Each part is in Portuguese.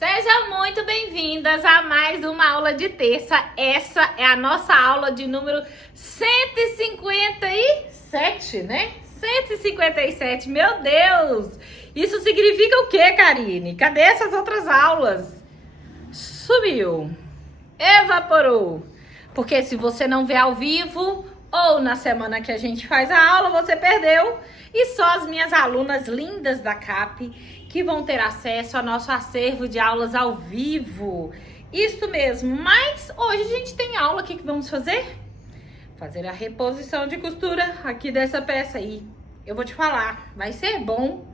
Sejam muito bem-vindas a mais uma aula de terça. Essa é a nossa aula de número 157, né? 157, meu Deus! Isso significa o quê, Karine? Cadê essas outras aulas? Sumiu, evaporou. Porque se você não vê ao vivo ou na semana que a gente faz a aula, você perdeu. E só as minhas alunas lindas da CAP que vão ter acesso ao nosso acervo de aulas ao vivo. Isso mesmo, mas hoje a gente tem aula. O que vamos fazer? Fazer a reposição de costura aqui dessa peça aí. Eu vou te falar, vai ser bom.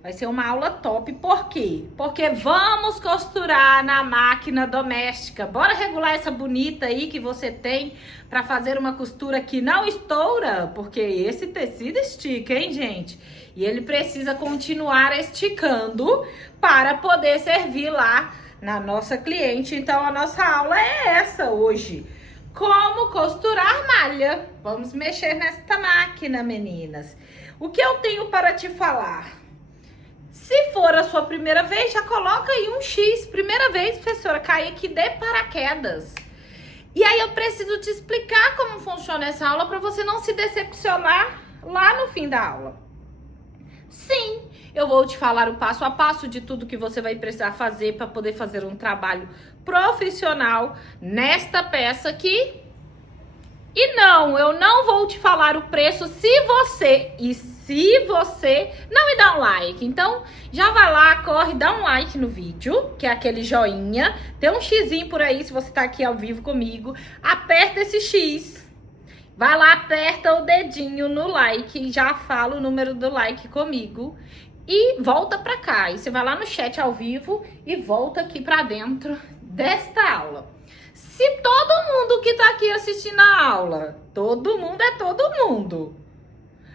Vai ser uma aula top. Por quê? Porque vamos costurar na máquina doméstica. Bora regular essa bonita aí que você tem para fazer uma costura que não estoura, porque esse tecido estica, hein, gente? E ele precisa continuar esticando para poder servir lá na nossa cliente. Então, a nossa aula é essa hoje. Como costurar malha. Vamos mexer nesta máquina, meninas. O que eu tenho para te falar? Se for a sua primeira vez, já coloca aí um X. Primeira vez, professora, cai aqui de paraquedas. E aí eu preciso te explicar como funciona essa aula para você não se decepcionar lá no fim da aula. Sim, eu vou te falar o passo a passo de tudo que você vai precisar fazer para poder fazer um trabalho profissional nesta peça aqui. E não, eu não vou te falar o preço se você não me dá um like. Então, já vai lá, corre, dá um like no vídeo, que é aquele joinha. Tem um xizinho por aí, se você tá aqui ao vivo comigo. Aperta esse X. Vai lá, aperta o dedinho no like, já fala o número do like comigo. E volta pra cá. E você vai lá no chat ao vivo e volta aqui pra dentro desta aula. Se todo mundo que tá aqui assistindo a aula, todo mundo é todo mundo,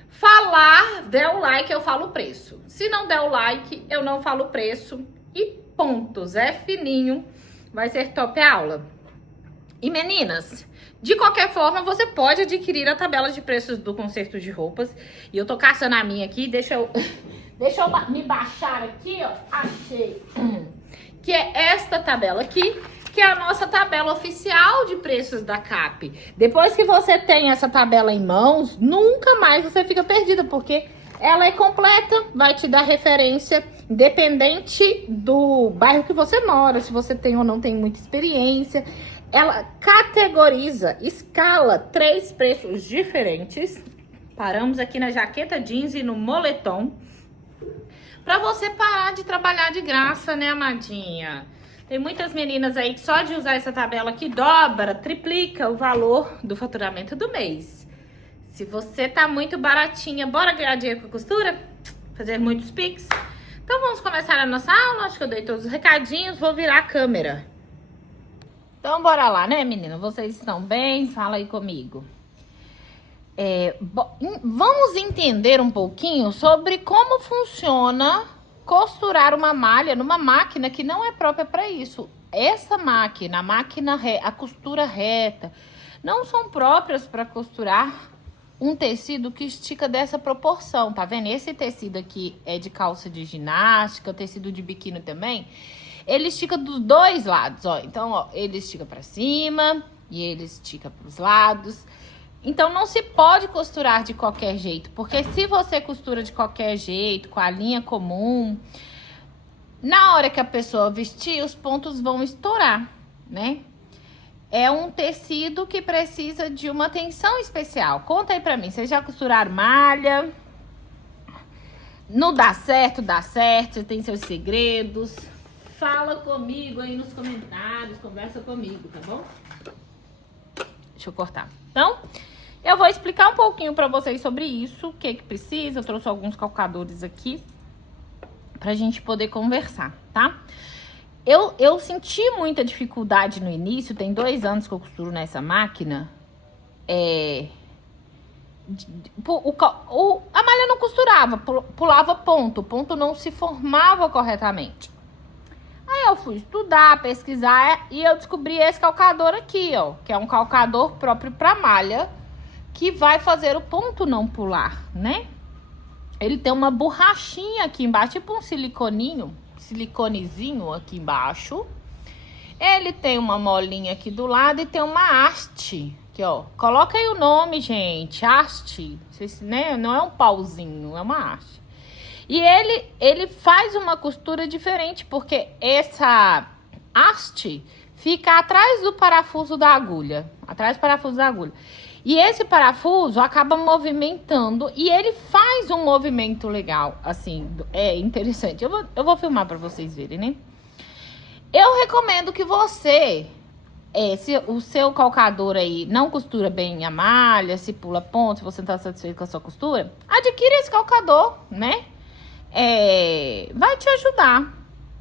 falar, der o like, eu falo o preço. Se não der o like, eu não falo o preço. E ponto, Zé Fininho, vai ser top a aula. E meninas, de qualquer forma, você pode adquirir a tabela de preços do conserto de roupas. E eu tô caçando a minha aqui, deixa eu me baixar aqui, ó, achei. Que é esta tabela aqui, que é a nossa tabela oficial de preços da CAP. Depois que você tem essa tabela em mãos, nunca mais você fica perdida, porque ela é completa, vai te dar referência, independente do bairro que você mora, se você tem ou não tem muita experiência. Ela categoriza, escala 3 preços diferentes. Paramos aqui na jaqueta jeans e no moletom, pra você parar de trabalhar de graça, né, amadinha? Tem muitas meninas aí que só de usar essa tabela aqui dobra, triplica o valor do faturamento do mês. Se você tá muito baratinha, bora ganhar dinheiro com a costura? Fazer muitos pics? Então vamos começar a nossa aula. Acho que eu dei todos os recadinhos, vou virar a câmera. Então bora lá, né, menina? Vocês estão bem? Fala aí comigo. Vamos entender um pouquinho sobre como funciona costurar uma malha numa máquina que não é própria para isso. Essa máquina, a costura reta, não são próprias para costurar um tecido que estica dessa proporção, tá vendo? Esse tecido aqui é de calça de ginástica, o tecido de biquíni também. Ele estica dos dois lados, ó. Então, ó, ele estica para cima e ele estica para os lados. Então, não se pode costurar de qualquer jeito, porque se você costura de qualquer jeito, com a linha comum, na hora que a pessoa vestir, os pontos vão estourar, né? É um tecido que precisa de uma atenção especial. Conta aí pra mim, vocês já costuraram malha? Não dá certo, você tem seus segredos. Fala comigo aí nos comentários, conversa comigo, tá bom? Deixa eu cortar. Então, eu vou explicar um pouquinho pra vocês sobre isso, o que precisa. Eu trouxe alguns calcadores aqui pra gente poder conversar, tá? Eu senti muita dificuldade no início, tem 2 anos que eu costuro nessa máquina. A malha não costurava, pulava ponto, o ponto não se formava corretamente. Aí eu fui estudar, pesquisar e eu descobri esse calcador aqui, ó, que é um calcador próprio para malha, que vai fazer o ponto não pular, né? Ele tem uma borrachinha aqui embaixo, tipo um siliconinho, siliconezinho aqui embaixo. Ele tem uma molinha aqui do lado e tem uma haste. Aqui, ó. Coloca aí o nome, gente. Haste. Né? Não é um pauzinho, é uma haste. E ele faz uma costura diferente, porque essa haste fica atrás do parafuso da agulha. Atrás do parafuso da agulha. E esse parafuso acaba movimentando e ele faz um movimento legal. Assim, é interessante. Eu vou filmar pra vocês verem, né? Eu recomendo que você, se o seu calcador aí não costura bem a malha, se pula ponto, se você não tá satisfeito com a sua costura, adquira esse calcador, né? Vai te ajudar.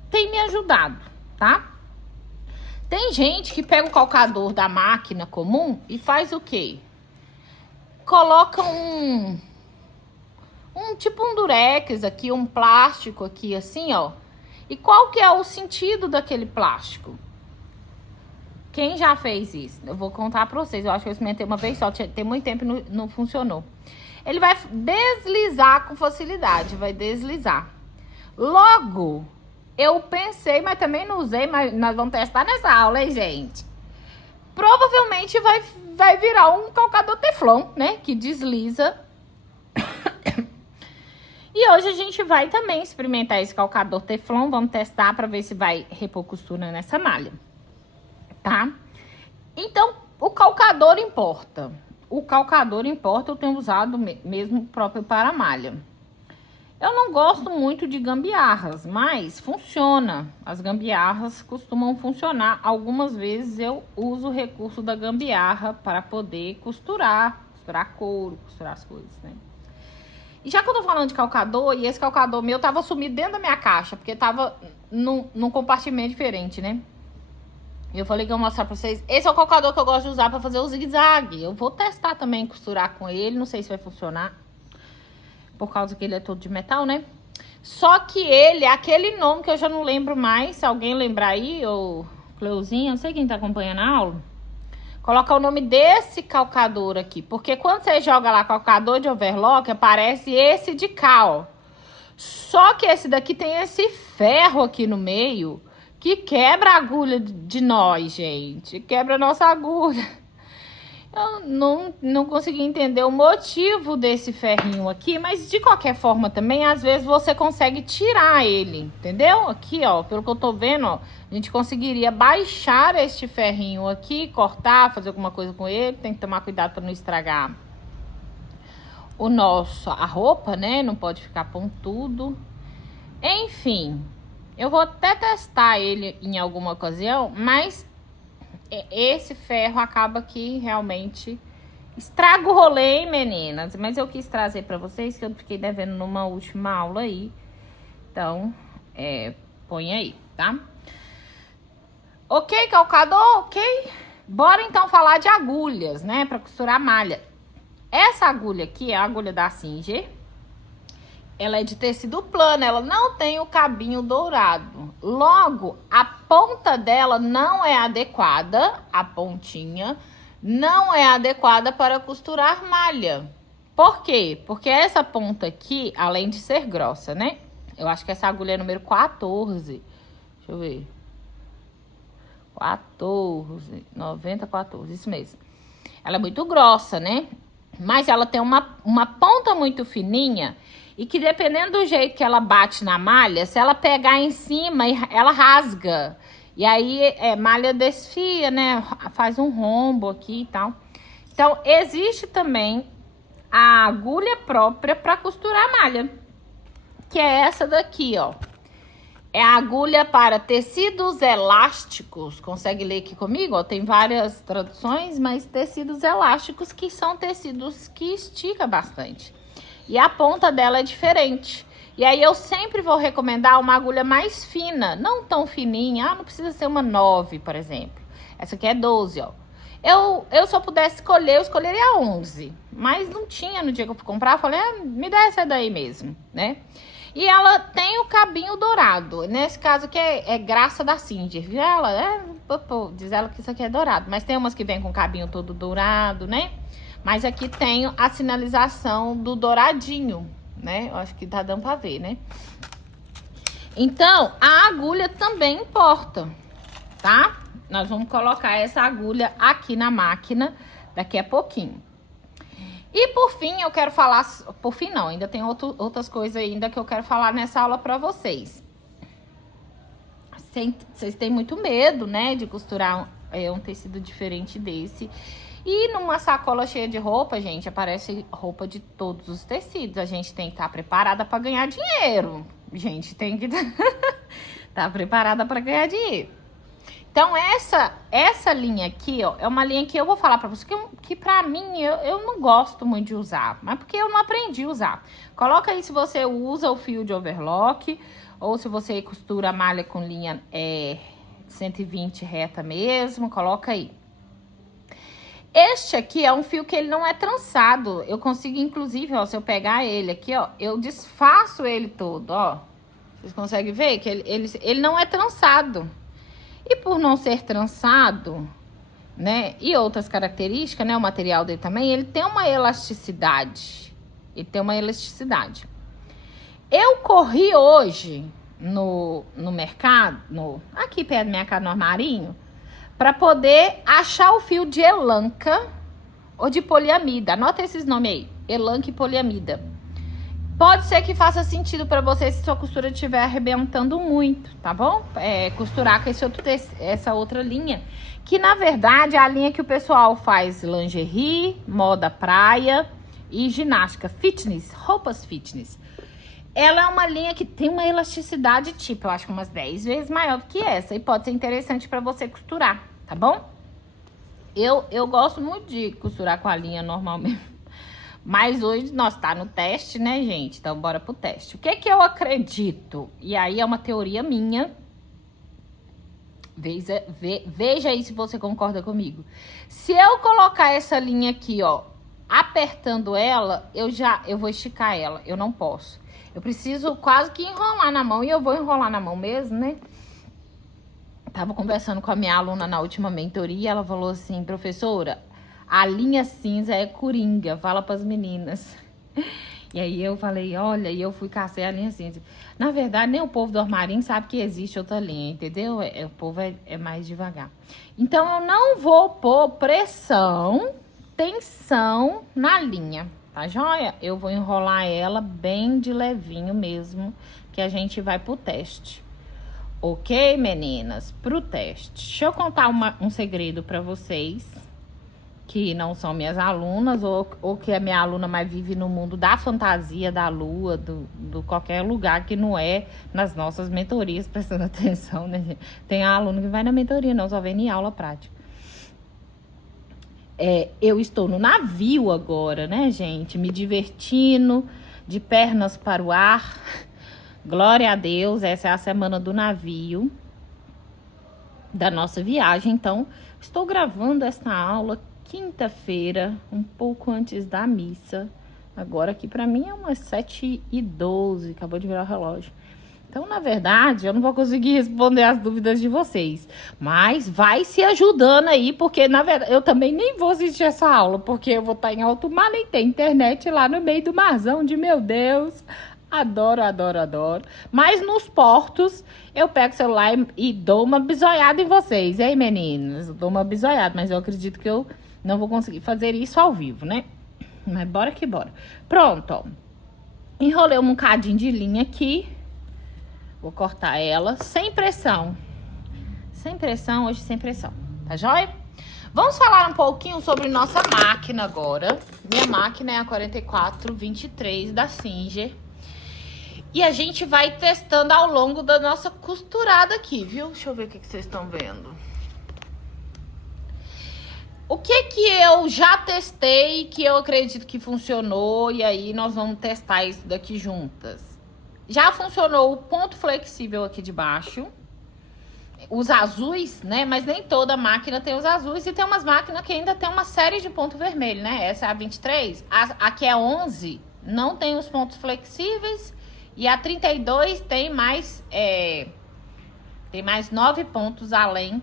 Tem me ajudado, tá? Tem gente que pega o calcador da máquina comum e faz o quê? Coloca tipo um durex aqui, um plástico aqui assim, ó. E qual que é o sentido daquele plástico? Quem já fez isso? Eu vou contar pra vocês. Eu acho que eu experimentei uma vez só. Tem muito tempo e não funcionou. Ele vai deslizar com facilidade. Vai deslizar. Logo, eu pensei, mas também não usei. Mas nós vamos testar nessa aula, hein, gente? Provavelmente vai virar um calcador teflon, né? Que desliza. E hoje a gente vai também experimentar esse calcador teflon. Vamos testar para ver se vai repor costura nessa malha, tá? Então, o calcador importa. O calcador importa, eu tenho usado mesmo próprio para a malha. Eu não gosto muito de gambiarras, mas funciona. As gambiarras costumam funcionar. Algumas vezes eu uso o recurso da gambiarra para poder costurar couro, costurar as coisas, né? E já que eu tô falando de calcador, e esse calcador meu tava sumido dentro da minha caixa, porque tava num compartimento diferente, né? E eu falei que eu ia mostrar pra vocês. Esse é o calcador que eu gosto de usar pra fazer o zigue-zague. Eu vou testar também, costurar com ele. Não sei se vai funcionar, por causa que ele é todo de metal, né? Só que ele, aquele nome que eu já não lembro mais. Se alguém lembrar aí, ou Cleuzinha, não sei quem tá acompanhando a aula. Coloca o nome desse calcador aqui. Porque quando você joga lá calcador de overlock, aparece esse de cá, ó. Só que esse daqui tem esse ferro aqui no meio que quebra a agulha de nós, gente. Quebra a nossa agulha. Eu não consegui entender o motivo desse ferrinho aqui, mas de qualquer forma também, às vezes você consegue tirar ele, entendeu? Aqui, ó, pelo que eu tô vendo, ó, a gente conseguiria baixar este ferrinho aqui, cortar, fazer alguma coisa com ele. Tem que tomar cuidado para não estragar a roupa, né? Não pode ficar pontudo. Enfim, eu vou até testar ele em alguma ocasião, mas esse ferro acaba que realmente estraga o rolê, hein, meninas? Mas eu quis trazer pra vocês, que eu fiquei devendo numa última aula aí. Então, põe aí, tá? Ok, calcador? Ok? Bora então falar de agulhas, né? Pra costurar malha. Essa agulha aqui é a agulha da Singer. Ela é de tecido plano, ela não tem o cabinho dourado. Logo, a ponta dela não é adequada, a pontinha, não é adequada para costurar malha. Por quê? Porque essa ponta aqui, além de ser grossa, né? Eu acho que essa agulha é número 14. Deixa eu ver. 14, isso mesmo. Ela é muito grossa, né? Mas ela tem uma ponta muito fininha. E que dependendo do jeito que ela bate na malha, se ela pegar em cima, ela rasga. E aí, malha desfia, né? Faz um rombo aqui e tal. Então, existe também a agulha própria para costurar a malha. Que é essa daqui, ó. É a agulha para tecidos elásticos. Consegue ler aqui comigo? Ó, tem várias traduções, mas tecidos elásticos que são tecidos que estica bastante. E a ponta dela é diferente. E aí eu sempre vou recomendar uma agulha mais fina, não tão fininha. Não precisa ser uma 9, por exemplo. Essa aqui é 12, ó. Eu se eu pudesse escolher, eu escolheria a 11. Mas não tinha no dia que eu fui comprar. Eu falei, me dá essa daí mesmo, né? E ela tem o cabinho dourado. Nesse caso aqui é graça da Singer. Viu? Ela diz ela que isso aqui é dourado. Mas tem umas que vem com o cabinho todo dourado, né? Mas aqui tem a sinalização do douradinho, né? Eu acho que tá dando pra ver, né? Então, a agulha também importa, tá? Nós vamos colocar essa agulha aqui na máquina daqui a pouquinho. E por fim, eu quero falar... Por fim não, ainda tem outras coisas ainda que eu quero falar nessa aula pra vocês. Vocês têm muito medo, né, de costurar um tecido diferente desse. E numa sacola cheia de roupa, gente, aparece roupa de todos os tecidos. A gente tem que estar preparada pra ganhar dinheiro. Gente, tem que estar preparada pra ganhar dinheiro. Então, essa linha aqui, ó, é uma linha que eu vou falar pra você que pra mim, eu não gosto muito de usar. Mas porque eu não aprendi a usar. Coloca aí se você usa o fio de overlock ou se você costura a malha com linha 120 reta mesmo, coloca aí. Este aqui é um fio que ele não é trançado. Eu consigo, inclusive, ó, se eu pegar ele aqui, ó, eu desfaço ele todo, ó. Vocês conseguem ver que ele não é trançado. E por não ser trançado, né, e outras características, né, o material dele também, ele tem uma elasticidade. Eu corri hoje no mercado, aqui perto do mercado no armarinho, para poder achar o fio de elanca ou de poliamida. Anota esses nomes aí, elanca e poliamida. Pode ser que faça sentido para você se sua costura estiver arrebentando muito, tá bom? Costurar com essa outra linha, que na verdade é a linha que o pessoal faz lingerie, moda praia e ginástica, fitness, roupas fitness. Ela é uma linha que tem uma elasticidade, tipo, eu acho que umas 10 vezes maior do que essa. E pode ser interessante para você costurar, tá bom? Eu gosto muito de costurar com a linha normal mesmo. Mas hoje nós tá no teste, né, gente? Então, bora pro teste. O que que eu acredito? E aí é uma teoria minha. Veja aí se você concorda comigo. Se eu colocar essa linha aqui, ó, apertando ela, eu vou esticar ela. Eu não posso. Eu preciso quase que enrolar na mão. E eu vou enrolar na mão mesmo, né? Tava conversando com a minha aluna na última mentoria. Ela falou assim, professora... A linha cinza é coringa, fala pras meninas. E aí eu falei, olha, e eu fui caçar a linha cinza. Na verdade, nem o povo do armarinho sabe que existe outra linha, entendeu? O povo é mais devagar. Então, eu não vou pôr tensão na linha, tá joia? Eu vou enrolar ela bem de levinho mesmo, que a gente vai pro teste. Ok, meninas? Pro teste. Deixa eu contar um segredo pra vocês. Que não são minhas alunas, ou que a minha aluna mais vive no mundo da fantasia, da lua, do qualquer lugar que não é nas nossas mentorias, prestando atenção, né, gente? Tem aluno que vai na mentoria, não, só vem em aula prática. Eu estou no navio agora, né, gente? Me divertindo, de pernas para o ar. Glória a Deus, essa é a semana do navio, da nossa viagem. Então, estou gravando esta aula quinta-feira, um pouco antes da missa. Agora aqui pra mim é umas 7h12, acabou de virar o relógio. Então, na verdade, eu não vou conseguir responder as dúvidas de vocês. Mas vai se ajudando aí, porque na verdade eu também nem vou assistir essa aula, porque eu vou estar em alto mar, nem tem internet lá no meio do marzão de meu Deus. Adoro, adoro, adoro. Mas nos portos, eu pego o celular e dou uma bisoiada em vocês, hein, meninas? Dou uma bisoiada, mas eu acredito que eu não vou conseguir fazer isso ao vivo, né? Mas bora que bora. Pronto, ó. Enrolei um bocadinho de linha aqui. Vou cortar ela sem pressão. Sem pressão, hoje sem pressão. Tá joia? Vamos falar um pouquinho sobre nossa máquina agora. Minha máquina é a 4423 da Singer. E a gente vai testando ao longo da nossa costurada aqui, viu? Deixa eu ver o que vocês estão vendo. O que eu já testei, que eu acredito que funcionou, e aí nós vamos testar isso daqui juntas. Já funcionou o ponto flexível aqui de baixo. Os azuis, né? Mas nem toda máquina tem os azuis. E tem umas máquinas que ainda tem uma série de ponto vermelho, né? Essa é a 23. Aqui é 11, não tem os pontos flexíveis. E a 32 tem mais 9 pontos além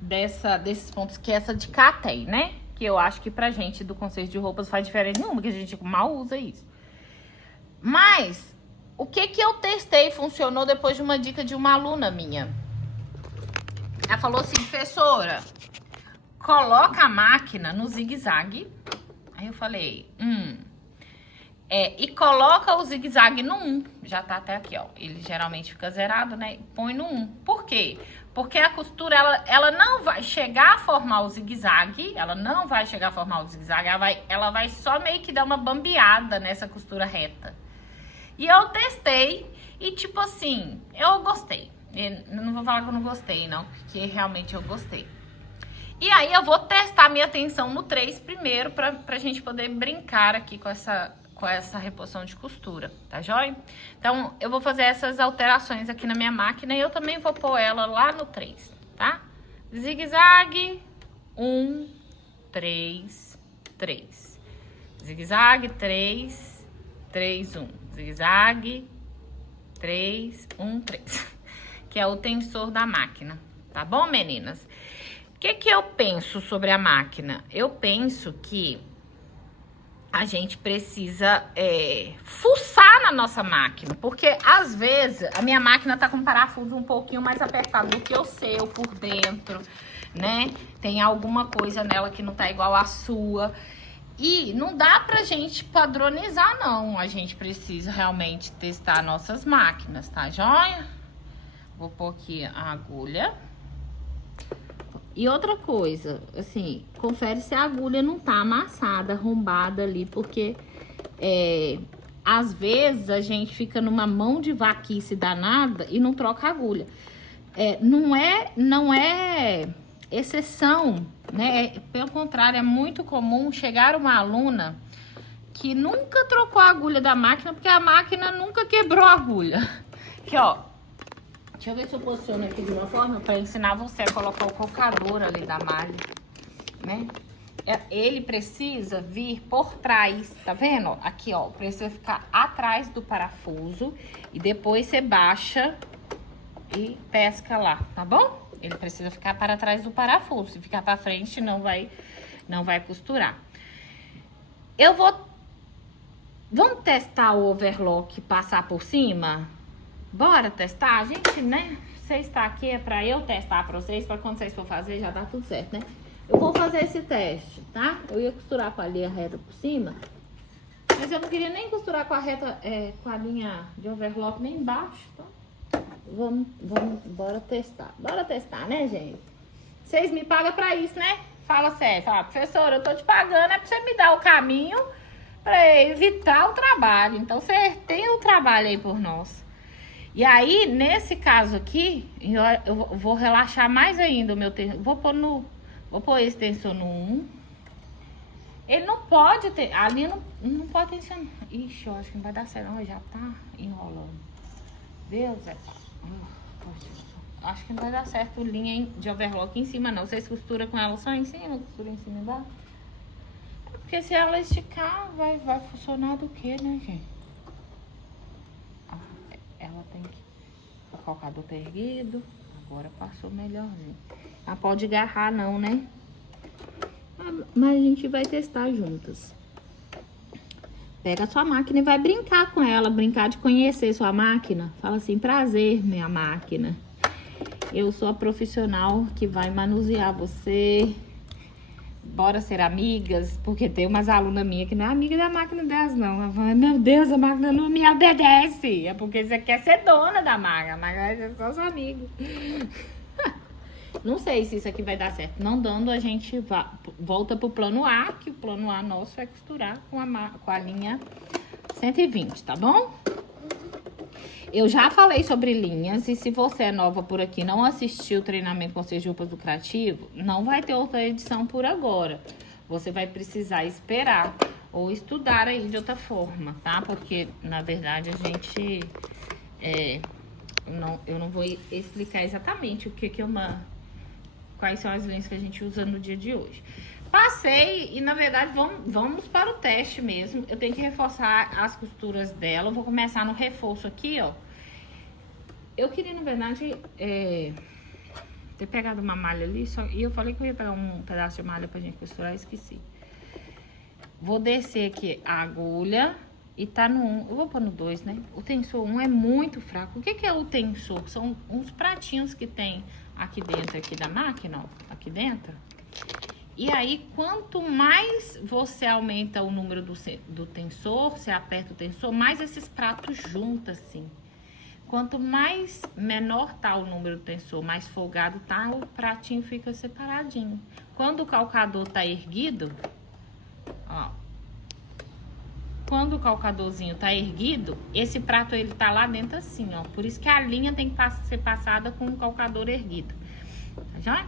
desses pontos que essa de cá tem, né? Que eu acho que pra gente do conceito de roupas faz diferença nenhuma, que a gente mal usa isso. Mas O que eu testei funcionou depois de uma dica de uma aluna minha. Ela falou assim, professora, coloca a máquina no zigue-zague. Aí eu falei, e coloca o zigue-zague no 1. Já tá até aqui, ó. Ele geralmente fica zerado, né? Põe no 1. Por quê? Porque a costura, ela não vai chegar a formar o zigue-zague. Ela não vai chegar a formar o zigue-zague. Ela vai só meio que dar uma bambeada nessa costura reta. E eu testei e, tipo assim, eu gostei. Eu não vou falar que eu não gostei, não. Porque realmente eu gostei. E aí eu vou testar minha tensão no 3 primeiro, pra gente poder brincar aqui com essa reposição de costura, tá joia? Então, eu vou fazer essas alterações aqui na minha máquina e eu também vou pôr ela lá no 3, tá? Zigue-zague, 1, 3, 3. Zigue-zague, 3, 3, 1. Zigue-zague, 3, 1, 3. Que é o tensor da máquina, tá bom, meninas? O que eu penso sobre a máquina? Eu penso que a gente precisa fuçar na nossa máquina, porque às vezes a minha máquina tá com um parafuso um pouquinho mais apertado do que o seu por dentro, né? Tem alguma coisa nela que não tá igual à sua. E não dá pra gente padronizar, não. A gente precisa realmente testar nossas máquinas, tá joia? Vou pôr aqui a agulha. E outra coisa, assim, confere se a agulha não tá amassada, arrombada ali, porque às vezes a gente fica numa mão de vaquice danada e não troca a agulha. Não é exceção, né? Pelo contrário, é muito comum chegar uma aluna que nunca trocou a agulha da máquina, porque a máquina nunca quebrou a agulha. Aqui, ó. Deixa eu ver se eu posiciono aqui de uma forma para ensinar você a colocar o colocador ali da malha, né? Ele precisa vir por trás, tá vendo? Aqui, ó, precisa ficar atrás do parafuso e depois você baixa e pesca lá, tá bom? Ele precisa ficar para trás do parafuso. Se ficar para frente, não vai costurar. Vamos testar o overlock e passar por cima? Bora testar? A gente, né? Você está aqui é pra eu testar pra vocês, pra quando vocês for fazer já dá tudo certo, né? Eu vou fazer esse teste, tá? Eu ia costurar com a linha reta por cima, mas eu não queria nem costurar com a reta, com a linha de overlock nem embaixo, tá? Bora testar. Bora testar, né, gente? Vocês me pagam pra isso, né? Fala sério, fala, professora, eu tô te pagando, é pra você me dar o caminho pra evitar o trabalho. Então, você tem o trabalho aí por nós. E aí, nesse caso aqui, eu vou relaxar mais ainda o meu tensor. Vou pôr esse tensor no 1. Ele não pode ter, ali não pode tensionar. Ixi, eu acho que não vai dar certo, não, já tá enrolando. Deus acho que não vai dar certo linha de overlock em cima, não. Vocês costuram com ela só em cima, costura em cima embaixo? Porque se ela esticar, vai funcionar do que, né, gente? Ela tem que... O calcador tá erguido. Agora passou melhorzinho. Ela pode agarrar não, né? Mas a gente vai testar juntas. Pega a sua máquina e vai brincar com ela. Brincar de conhecer sua máquina. Fala assim, prazer, minha máquina. Eu sou a profissional que vai manusear você. Bora ser amigas, porque tem umas alunas minhas que não é amiga da máquina delas, não. Ela fala, meu Deus, a máquina não me obedece. É porque você quer ser dona da máquina, mas é só seu amigo. Não sei se isso aqui vai dar certo. Não dando, a gente volta pro plano A, que o plano A nosso é costurar com a linha 120, tá bom? Eu já falei sobre linhas e se você é nova por aqui, não assistiu o treinamento com Serjupas Lucrativo, não vai ter outra edição por agora. Você vai precisar esperar ou estudar aí de outra forma, tá? Porque, na verdade, a gente... eu não vou explicar exatamente o que é quais são as linhas que a gente usa no dia de hoje. Passei e, na verdade, vamos para o teste mesmo. Eu tenho que reforçar as costuras dela. Eu vou começar no reforço aqui, ó. Eu queria, na verdade, ter pegado uma malha ali. E eu falei que eu ia pegar um pedaço de malha pra gente costurar, esqueci. Vou descer aqui a agulha e tá no 1. Eu vou pôr no 2, né? O tensor 1 é muito fraco. O que que é o tensor? São uns pratinhos que tem aqui dentro aqui da máquina, ó. Aqui dentro. E aí, quanto mais você aumenta o número do tensor, você aperta o tensor, mais esses pratos juntam, assim. Quanto mais menor tá o número do tensor, mais folgado tá, o pratinho fica separadinho. Quando o calcador tá erguido, ó. Quando o calcadorzinho tá erguido, esse prato ele tá lá dentro assim, ó. Por isso que a linha tem que ser passada com o calcador erguido. Tá já?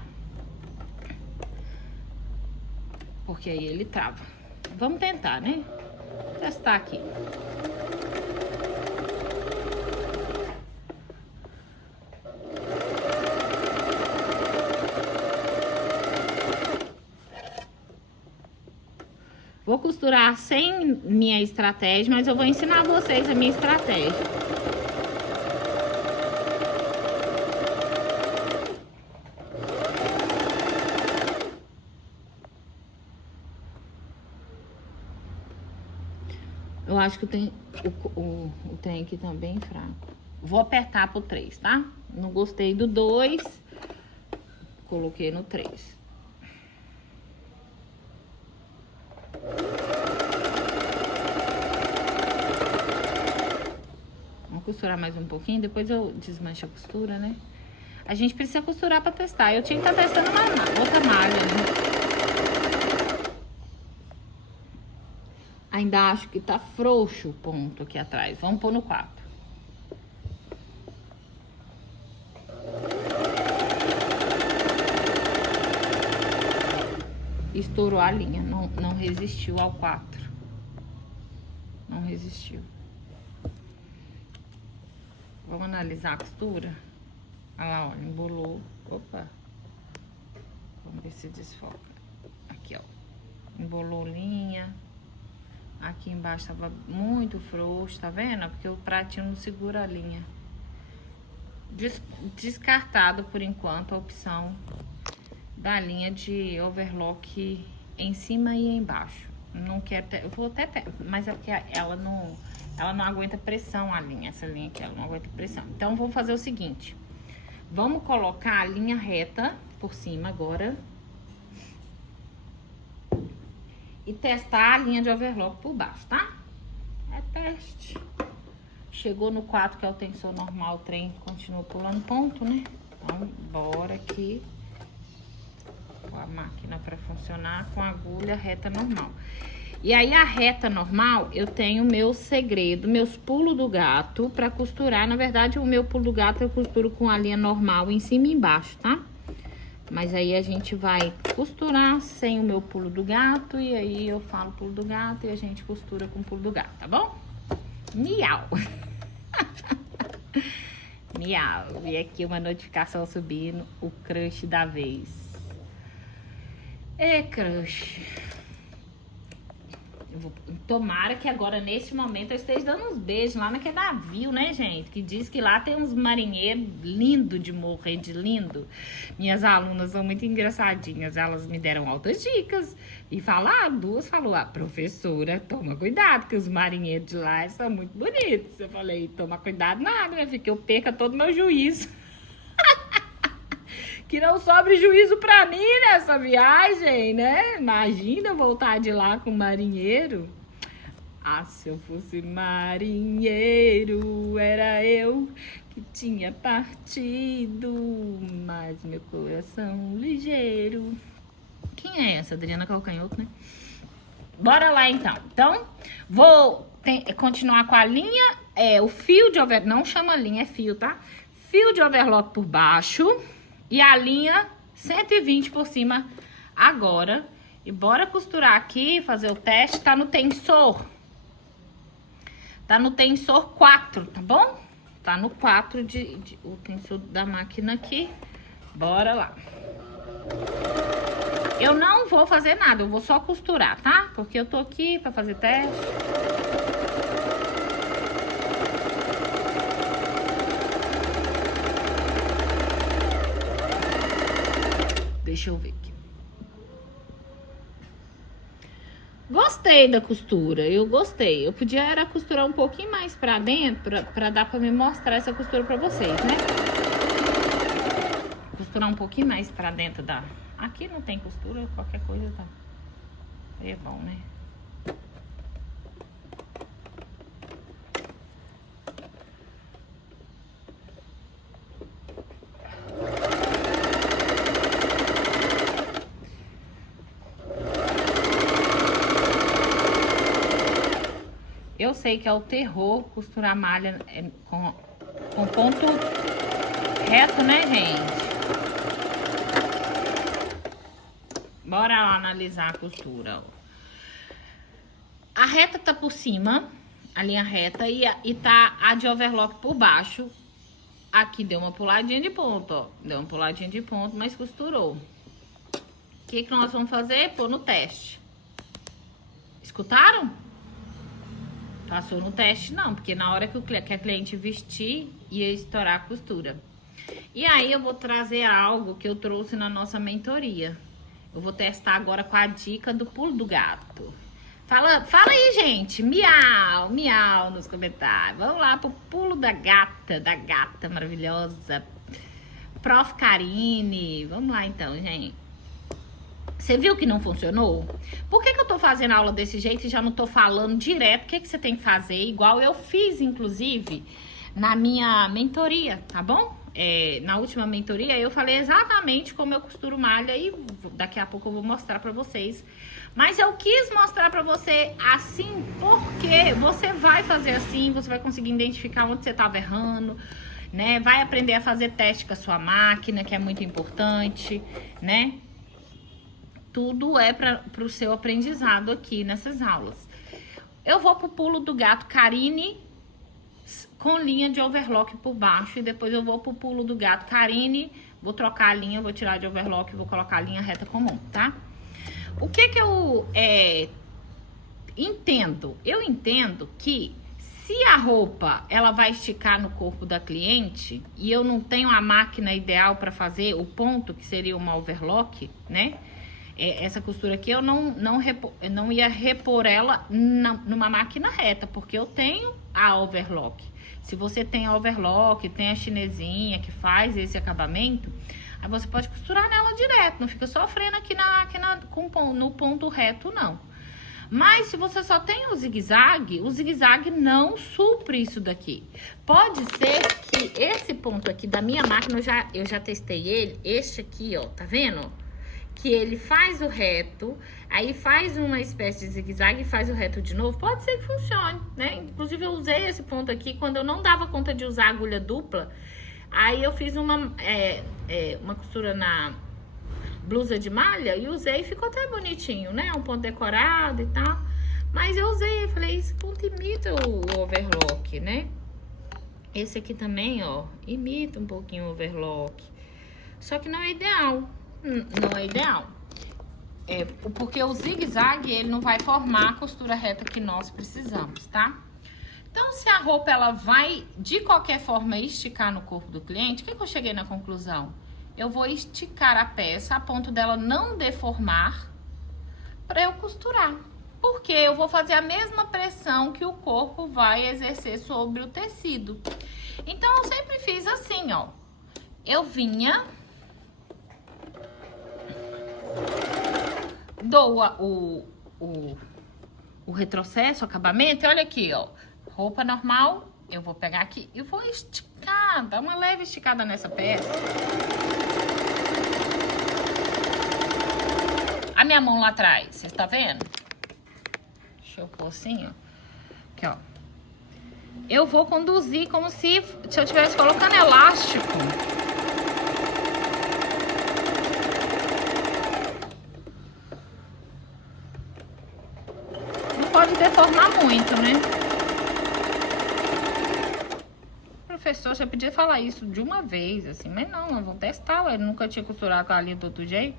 Porque aí ele trava. Vamos tentar, né? Vou testar aqui. Vou costurar sem minha estratégia, mas eu vou ensinar vocês a minha estratégia. Eu acho que o trem aqui tá bem fraco. Vou apertar pro 3, tá? Não gostei do 2, coloquei no 3. Vamos costurar mais um pouquinho, depois eu desmancho a costura, né? A gente precisa costurar pra testar. Eu tinha que estar testando uma outra malha, né? Ainda acho que tá frouxo o ponto aqui atrás. Vamos pôr no 4. Estourou a linha, não resistiu ao 4. Não resistiu. Vamos analisar a costura? Olha lá, ó, embolou. Opa. Vamos ver se desfoca. Aqui, ó. Embolou linha. Aqui embaixo tava muito frouxo, tá vendo? Porque o pratinho não segura a linha. Descartado por enquanto a opção da linha de overlock em cima e embaixo. Não quero ter, eu vou até ter, mas é porque ela não aguenta pressão, a linha, essa linha aqui, ela não aguenta pressão. Então vamos fazer o seguinte, vamos colocar a linha reta por cima agora e testar a linha de overlock por baixo, tá? É teste. Chegou no 4, que é o tensor normal, o trem continua pulando ponto, né? Então, bora aqui com a máquina para funcionar com a agulha reta normal. E aí, a reta normal, eu tenho meu segredo, meus pulos do gato para costurar. Na verdade, o meu pulo do gato eu costuro com a linha normal em cima e embaixo, tá? Mas aí a gente vai costurar sem o meu pulo do gato. E aí eu falo pulo do gato e a gente costura com o pulo do gato, tá bom? Miau! Miau! E aqui uma notificação subindo, o crush da vez. Crush. Tomara que agora, nesse momento, eu esteja dando uns beijos lá naquele navio, né, gente? Que diz que lá tem uns marinheiros lindos de morrer de lindo. Minhas alunas são muito engraçadinhas. Elas me deram altas dicas. E falaram, duas falou, professora, toma cuidado, que os marinheiros de lá são muito bonitos. Eu falei, toma cuidado nada, minha filha, que eu perca todo o meu juízo. Que não sobre juízo pra mim nessa viagem, né? Imagina voltar de lá com marinheiro. Ah, se eu fosse marinheiro, era eu que tinha partido, mas meu coração ligeiro. Quem é essa? Adriana Calcanhoto, né? Bora lá, então. Então, vou continuar com a linha, o fio de overlock, não chama linha, é fio, tá? Fio de overlock por baixo. E a linha 120 por cima agora. E bora costurar aqui, fazer o teste. Tá no tensor. Tá no tensor 4, tá bom? Tá no 4 o tensor da máquina aqui. Bora lá. Eu não vou fazer nada, eu vou só costurar, tá? Porque eu tô aqui pra fazer teste. Deixa eu ver aqui. Gostei da costura, eu gostei. Eu podia era costurar um pouquinho mais pra dentro, pra dar pra me mostrar essa costura pra vocês, né? Costurar um pouquinho mais pra dentro da... Aqui não tem costura, qualquer coisa tá... É bom, né? Eu sei que é o terror costurar malha com ponto reto, né, gente? Bora lá analisar a costura. A reta tá por cima, a linha reta, e tá a de overlock por baixo. Aqui deu uma puladinha de ponto, ó. Deu uma puladinha de ponto, mas costurou. O que nós vamos fazer? Pôr no teste. Escutaram? Passou no teste, não, porque na hora que a cliente vestir, ia estourar a costura. E aí, eu vou trazer algo que eu trouxe na nossa mentoria. Eu vou testar agora com a dica do pulo do gato. Fala aí, gente. Miau, miau nos comentários. Vamos lá pro pulo da gata maravilhosa. Prof. Karine. Vamos lá, então, gente. Você viu que não funcionou? Por que eu tô fazendo aula desse jeito e já não tô falando direto o que você tem que fazer? Igual eu fiz, inclusive, na minha mentoria, tá bom? Na última mentoria, eu falei exatamente como eu costuro malha e daqui a pouco eu vou mostrar pra vocês. Mas eu quis mostrar pra você assim porque você vai fazer assim, você vai conseguir identificar onde você tava errando, né? Vai aprender a fazer teste com a sua máquina, que é muito importante, né? Tudo é para o seu aprendizado aqui nessas aulas. Eu vou pro pulo do gato Karine com linha de overlock por baixo. E depois eu vou pro pulo do gato Karine. Vou trocar a linha, vou tirar de overlock e vou colocar a linha reta comum, tá? O que eu entendo? Eu entendo que se a roupa ela vai esticar no corpo da cliente e eu não tenho a máquina ideal para fazer o ponto, que seria uma overlock, né? Essa costura aqui eu não ia repor ela numa máquina reta, porque eu tenho a overlock. Se você tem a overlock, tem a chinesinha que faz esse acabamento, aí você pode costurar nela direto, não fica sofrendo aqui no ponto reto, não. Mas se você só tem o zigue-zague não supre isso daqui. Pode ser que esse ponto aqui da minha máquina, eu já testei ele, este aqui, ó, tá vendo? Que ele faz o reto, aí faz uma espécie de zigue-zague e faz o reto de novo, pode ser que funcione, né? Inclusive eu usei esse ponto aqui quando eu não dava conta de usar agulha dupla, aí eu fiz uma costura na blusa de malha e usei e ficou até bonitinho, né? Um ponto decorado e tal, mas eu usei, falei, esse ponto imita o overlock, né? Esse aqui também, ó, imita um pouquinho o overlock, só que não é ideal. Não é ideal. Porque o zigue-zague, ele não vai formar a costura reta que nós precisamos, tá? Então, se a roupa, ela vai, de qualquer forma, esticar no corpo do cliente, o que eu cheguei na conclusão? Eu vou esticar a peça a ponto dela não deformar para eu costurar. Porque eu vou fazer a mesma pressão que o corpo vai exercer sobre o tecido. Então, eu sempre fiz assim, ó. Eu vinha... dou o retrocesso, o acabamento, e olha aqui, ó, roupa normal, eu vou pegar aqui e vou esticar, dar uma leve esticada nessa peça. A minha mão lá atrás, vocês estão vendo? Deixa eu pôr assim, ó, aqui, ó. Eu vou conduzir como se eu estivesse colocando elástico. Pode deformar muito, né? Professor, você podia falar isso de uma vez, assim, mas não, eu vou testar, ele nunca tinha costurado com a linha do outro jeito.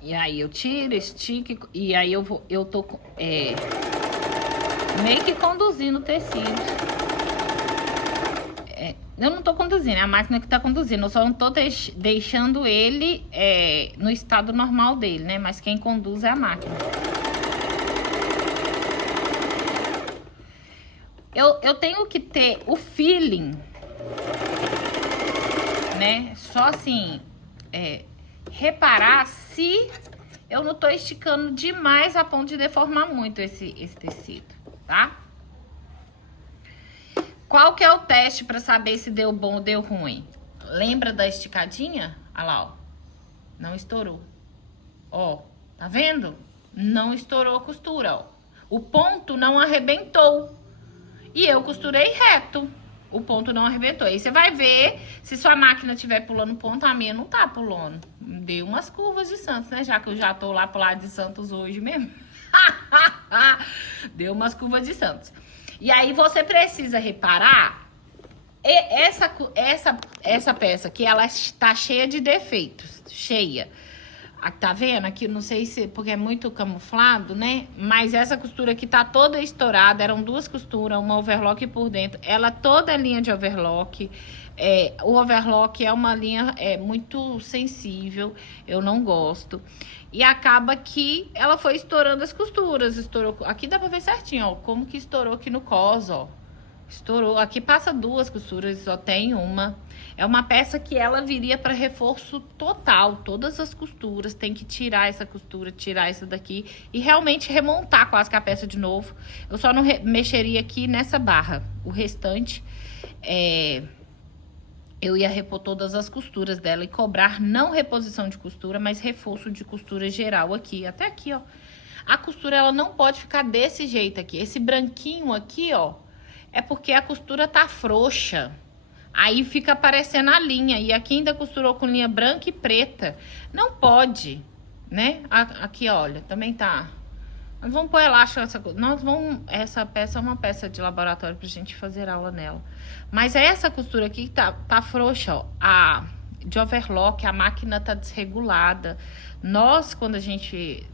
E aí eu tiro, estico, e aí eu tô meio que conduzindo o tecido. Eu não tô conduzindo, é a máquina que tá conduzindo. Eu só não tô deixando ele no estado normal dele, né? Mas quem conduz é a máquina. Eu tenho que ter o feeling, né? Só assim, reparar se eu não tô esticando demais a ponto de deformar muito esse tecido, tá? Qual que é o teste pra saber se deu bom ou deu ruim? Lembra da esticadinha? Olha lá, ó. Não estourou. Ó, tá vendo? Não estourou a costura, ó. O ponto não arrebentou. E eu costurei reto. O ponto não arrebentou. Aí você vai ver se sua máquina estiver pulando ponto. A minha não tá pulando. Deu umas curvas de Santos, né? Já que eu já tô lá pro lado de Santos hoje mesmo. Deu umas curvas de Santos. E aí você precisa reparar essa peça aqui, ela está cheia de defeitos. Cheia. Tá vendo? Aqui, não sei se... Porque é muito camuflado, né? Mas essa costura aqui tá toda estourada. Eram duas costuras, uma overlock por dentro. Ela toda é linha de overlock. O overlock é uma linha muito sensível. Eu não gosto. E acaba que ela foi estourando as costuras. Estourou... Aqui dá pra ver certinho, ó. Como que estourou aqui no cos, ó. Estourou. Aqui passa duas costuras, só tem uma. É uma peça que ela viria para reforço total. Todas as costuras, tem que tirar essa costura, tirar essa daqui e realmente remontar quase que a peça de novo. Eu só não mexeria aqui nessa barra. O restante, eu ia repor todas as costuras dela e cobrar não reposição de costura, mas reforço de costura geral aqui. Até aqui, ó. A costura, ela não pode ficar desse jeito aqui. Esse branquinho aqui, ó, é porque a costura tá frouxa. Aí fica aparecendo a linha. E aqui ainda costurou com linha branca e preta. Não pode, né? Aqui, olha, também tá. Nós vamos pôr elástico nessa coisa. Essa peça é uma peça de laboratório pra gente fazer aula nela. Mas essa costura aqui tá frouxa, ó. De overlock, a máquina tá desregulada. Nós, como a gente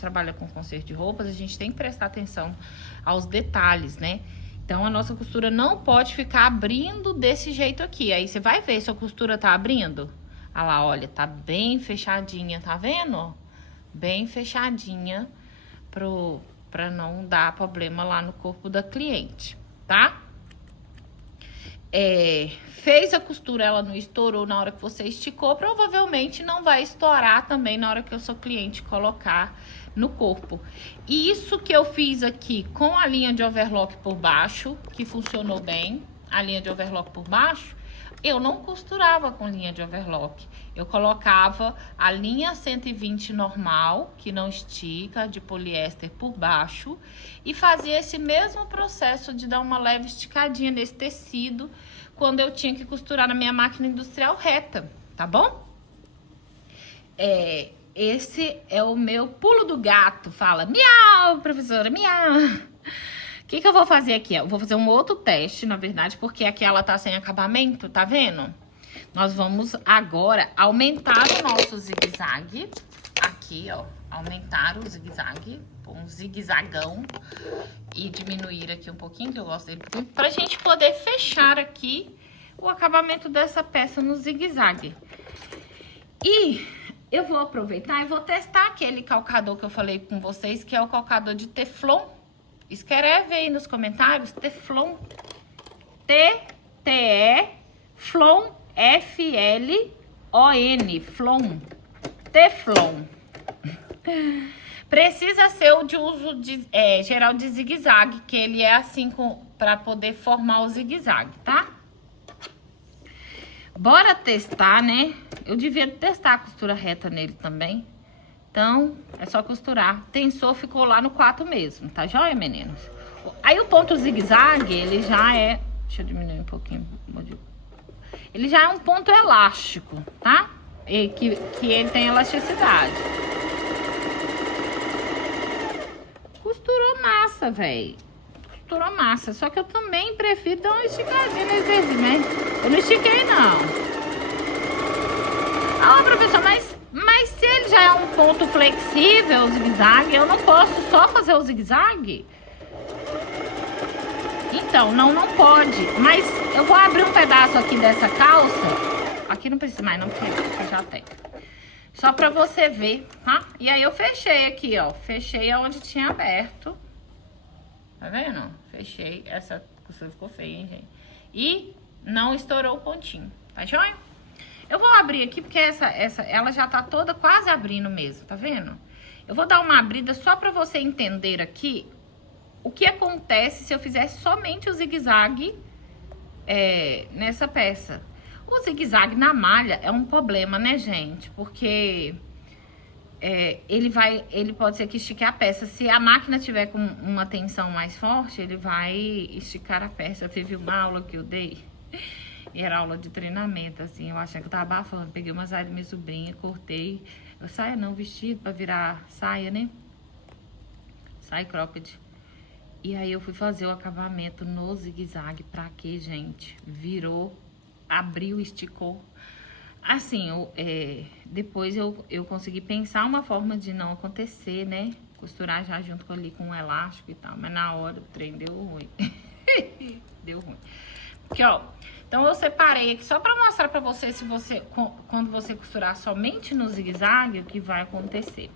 trabalha com conserto de roupas, a gente tem que prestar atenção aos detalhes, né? Então, a nossa costura não pode ficar abrindo desse jeito aqui. Aí, você vai ver se a costura tá abrindo. Olha lá, olha, tá bem fechadinha, tá vendo? Bem fechadinha pra não dar problema lá no corpo da cliente, tá? Fez a costura, ela não estourou na hora que você esticou, provavelmente não vai estourar também na hora que o seu cliente colocar no corpo. E isso que eu fiz aqui com a linha de overlock por baixo, que funcionou bem, a linha de overlock por baixo, eu não costurava com linha de overlock. Eu colocava a linha 120 normal, que não estica, de poliéster por baixo, e fazia esse mesmo processo de dar uma leve esticadinha nesse tecido quando eu tinha que costurar na minha máquina industrial reta, tá bom? Esse é o meu pulo do gato. Fala, miau, professora, miau. O que eu vou fazer aqui? Eu vou fazer um outro teste, na verdade, porque aqui ela tá sem acabamento, tá vendo? Nós vamos agora aumentar o nosso zigue-zague. Aqui, ó, aumentar o zigue-zague, um zigue-zagão. E diminuir aqui um pouquinho, que eu gosto dele, pra gente poder fechar aqui o acabamento dessa peça no zigue-zague. E eu vou aproveitar e vou testar aquele calcador que eu falei com vocês, que é o calcador de Teflon. Escreve aí nos comentários, Teflon, T-T-E-Flon, F-L-O-N, Flon, Teflon. Precisa ser o de uso geral de zigue-zague, que ele é assim para poder formar o zigue-zague, tá? Bora testar, né? Eu devia testar a costura reta nele também. Então, é só costurar. Tensor ficou lá no 4 mesmo, tá joia, meninos? Aí o ponto zigue-zague, ele já é... Deixa eu diminuir um pouquinho. Ele já é um ponto elástico, tá? E que ele tem elasticidade. Costurou massa, velho. Costurou massa. Só que eu também prefiro dar uma esticadinha nesse desenho, né? Eu não estiquei, não. Ah, professor, mas se ele já é um ponto flexível, o zigue-zague, eu não posso só fazer o zigue-zague? Então, não pode. Mas eu vou abrir um pedaço aqui dessa calça. Aqui não precisa mais não, porque eu já tenho. Só pra você ver, tá? E aí eu fechei aqui, ó. Fechei aonde tinha aberto. Tá vendo? Fechei. Essa costura ficou feia, hein, gente? E não estourou o pontinho, tá joia? Eu vou abrir aqui porque ela já tá toda quase abrindo mesmo, tá vendo? Eu vou dar uma abrida só pra você entender aqui o que acontece se eu fizesse somente o zigue-zague nessa peça. O zigue-zague na malha é um problema, né, gente? Porque ele pode ser que estique a peça. Se a máquina tiver com uma tensão mais forte, ele vai esticar a peça. Teve uma aula que eu dei, e era aula de treinamento, assim, eu achei que eu tava abafando. Peguei uma saia da minha sobrinha, cortei. Saia não, vestido pra virar saia, né? Saia cropped. E aí eu fui fazer o acabamento no zigue-zague. Pra quê, gente? Virou, abriu, esticou. Assim, depois eu consegui pensar uma forma de não acontecer, né? Costurar já junto com o elástico e tal. Mas na hora o trem deu ruim. Deu ruim. Aqui, ó. Então eu separei aqui só pra mostrar pra você, quando você costurar somente no zigue-zague, o que vai acontecer.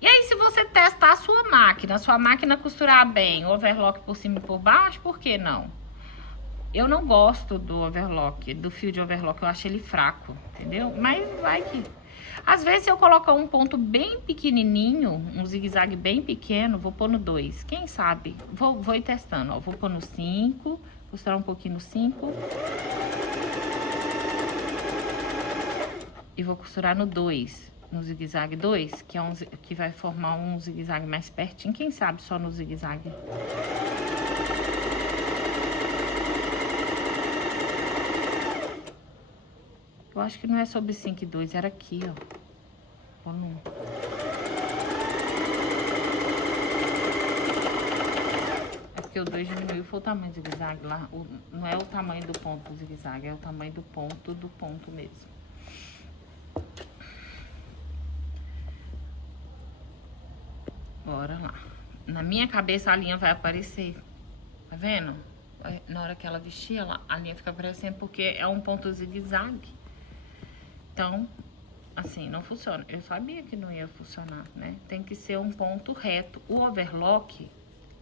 E aí, se você testar a sua máquina costurar bem, overlock por cima e por baixo, por que não? Eu não gosto do overlock, do fio de overlock, eu acho ele fraco, entendeu? Mas vai que... Às vezes, se eu colocar um ponto bem pequenininho, um zigue-zague bem pequeno, vou pôr no 2. Quem sabe? Vou ir testando, ó. Vou pôr no 5, costurar um pouquinho no 5. E vou costurar no 2. No zigue-zague 2, que é que vai formar um zigue-zague mais pertinho. Quem sabe só no zigue-zague. Eu acho que não é sobre 5 e 2, era aqui, ó. É porque o 2 diminuiu, foi o tamanho do zigue-zague lá. Não é o tamanho do ponto do zigue-zague, é o tamanho do ponto mesmo. Bora lá. Na minha cabeça a linha vai aparecer. Tá vendo? Na hora que ela vestir, a linha fica aparecendo porque é um ponto zigue-zague. Então, assim, não funciona. Eu sabia que não ia funcionar, né? Tem que ser um ponto reto. O overlock,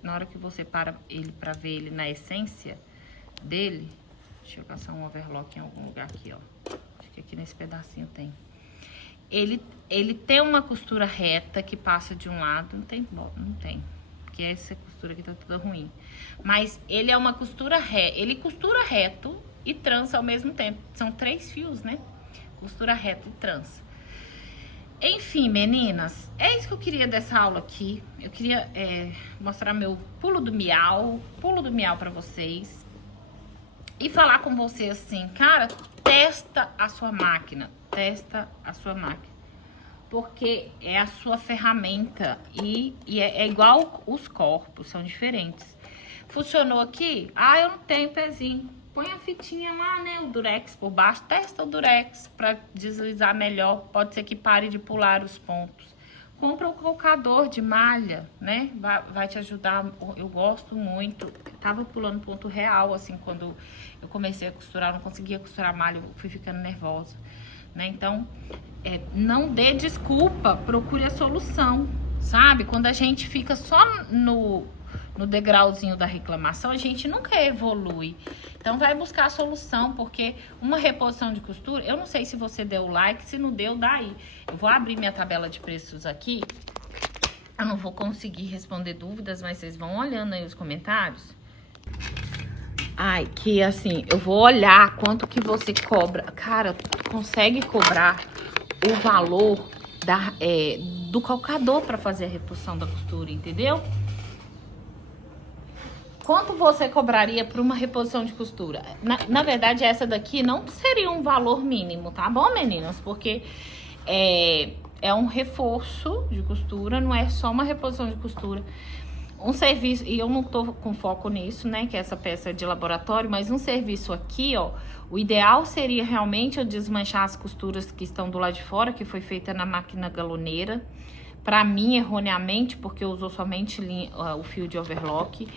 na hora que você para ele pra ver ele na essência dele... Deixa eu caçar um overlock em algum lugar aqui, ó. Acho que aqui nesse pedacinho tem. Ele tem uma costura reta que passa de um lado, não tem, porque essa costura aqui tá toda ruim. Mas ele é uma costura reta, ele costura reto e trança ao mesmo tempo. São 3 fios, né? Costura reta e trança. Enfim, meninas, é isso que eu queria dessa aula aqui. Eu queria mostrar meu pulo do miau pra vocês. E falar com você assim, cara, testa a sua máquina. Testa a sua máquina, porque é a sua ferramenta e é igual os corpos, são diferentes. Funcionou aqui? Ah, eu não tenho pezinho. Põe a fitinha lá, né, o durex por baixo, testa o durex para deslizar melhor, pode ser que pare de pular os pontos. Compra o colocador de malha, né, vai te ajudar, eu gosto muito. Eu tava pulando ponto real, assim, quando eu comecei a costurar, eu não conseguia costurar malha, eu fui ficando nervosa. Né? Então, não dê desculpa, procure a solução, sabe? Quando a gente fica só no degrauzinho da reclamação, a gente nunca evolui. Então, vai buscar a solução, porque uma reposição de costura, eu não sei se você deu like, se não deu, dá aí. Eu vou abrir minha tabela de preços aqui, eu não vou conseguir responder dúvidas, mas vocês vão olhando aí os comentários. Ai, que assim, eu vou olhar quanto que você cobra. Cara, consegue cobrar o valor do calcador para fazer a reposição da costura, entendeu? Quanto você cobraria por uma reposição de costura? Na verdade, essa daqui não seria um valor mínimo, tá bom, meninas? Porque é um reforço de costura, não é só uma reposição de costura. Um serviço, e eu não tô com foco nisso, né, que é essa peça de laboratório, mas um serviço aqui, ó, o ideal seria realmente eu desmanchar as costuras que estão do lado de fora, que foi feita na máquina galoneira, pra mim, erroneamente, porque usou somente o fio de overlock.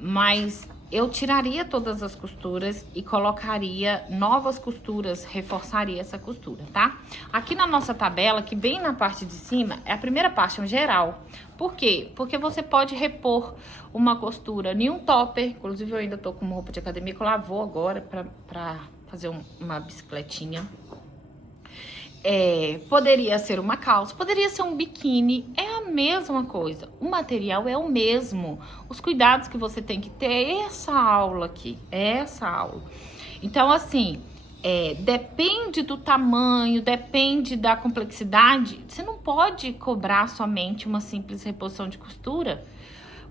mas eu tiraria todas as costuras e colocaria novas costuras, reforçaria essa costura, tá? Aqui na nossa tabela, que bem na parte de cima, é a primeira parte, é um geral. Por quê? Porque você pode repor uma costura em um topper. Inclusive, eu ainda tô com uma roupa de academia que eu lavou agora pra fazer uma bicicletinha. Poderia ser uma calça, poderia ser um biquíni, é a mesma coisa, o material é o mesmo, os cuidados que você tem que ter é essa aula aqui, é essa aula. Então, assim, depende do tamanho, depende da complexidade, você não pode cobrar somente uma simples reposição de costura.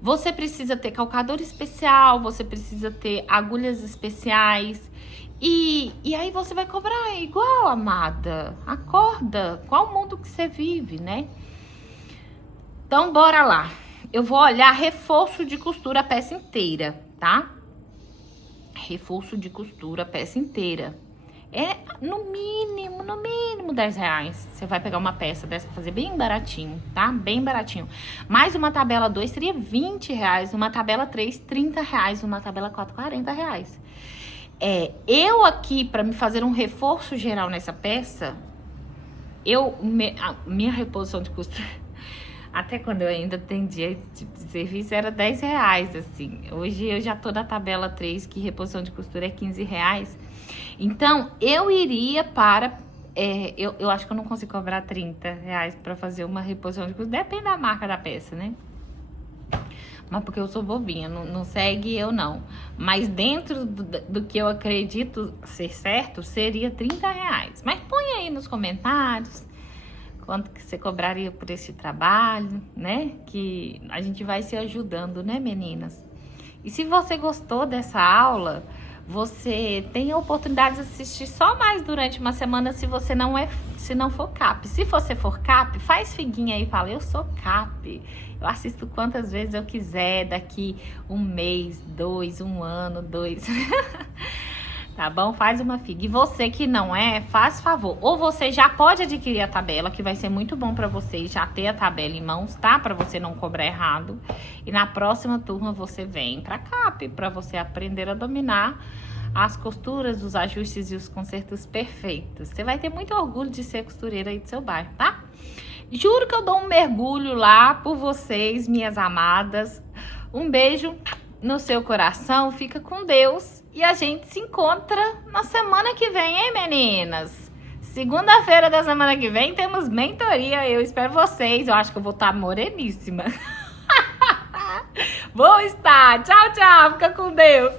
Você precisa ter calcador especial, você precisa ter agulhas especiais. E aí você vai cobrar igual, amada. Acorda, qual mundo que você vive, né? Então, bora lá. Eu vou olhar reforço de costura a peça inteira, tá? Reforço de costura a peça inteira. É no mínimo 10 reais. Você vai pegar uma peça dessa pra fazer bem baratinho, tá? Bem baratinho. Mais uma tabela 2 seria 20 reais. Uma tabela 3, 30 reais. Uma tabela 4, 40 reais. Eu aqui, para me fazer um reforço geral nessa peça, a minha reposição de costura, até quando eu ainda atendia esse tipo de serviço, era 10 reais, assim. Hoje eu já tô na tabela 3, que reposição de costura é 15 reais. Então, eu iria para... eu acho que eu não consigo cobrar 30 reais para fazer uma reposição de costura. Depende da marca da peça, né? Mas porque eu sou bobinha, não segue eu não. Mas dentro do que eu acredito ser certo, seria 30 reais. Mas põe aí nos comentários quanto que você cobraria por esse trabalho, né? Que a gente vai se ajudando, né, meninas? E se você gostou dessa aula, você tem a oportunidade de assistir só mais durante uma semana se você se não for CAP. Se você for CAP, faz figuinha aí e fala, eu sou CAP. Eu assisto quantas vezes eu quiser, daqui um mês, 2, um ano, 2. Tá bom? Faz uma figa. E você que não faz favor. Ou você já pode adquirir a tabela, que vai ser muito bom pra vocês já ter a tabela em mãos, tá? Pra você não cobrar errado. E na próxima turma você vem pra CAP, pra você aprender a dominar as costuras, os ajustes e os consertos perfeitos. Você vai ter muito orgulho de ser costureira aí do seu bairro, tá? Juro que eu dou um mergulho lá por vocês, minhas amadas. Um beijo no seu coração, fica com Deus. E a gente se encontra na semana que vem, hein, meninas? Segunda-feira da semana que vem temos mentoria. Eu espero vocês. Eu acho que eu vou estar moreníssima. Vou estar. Tchau, tchau. Fica com Deus.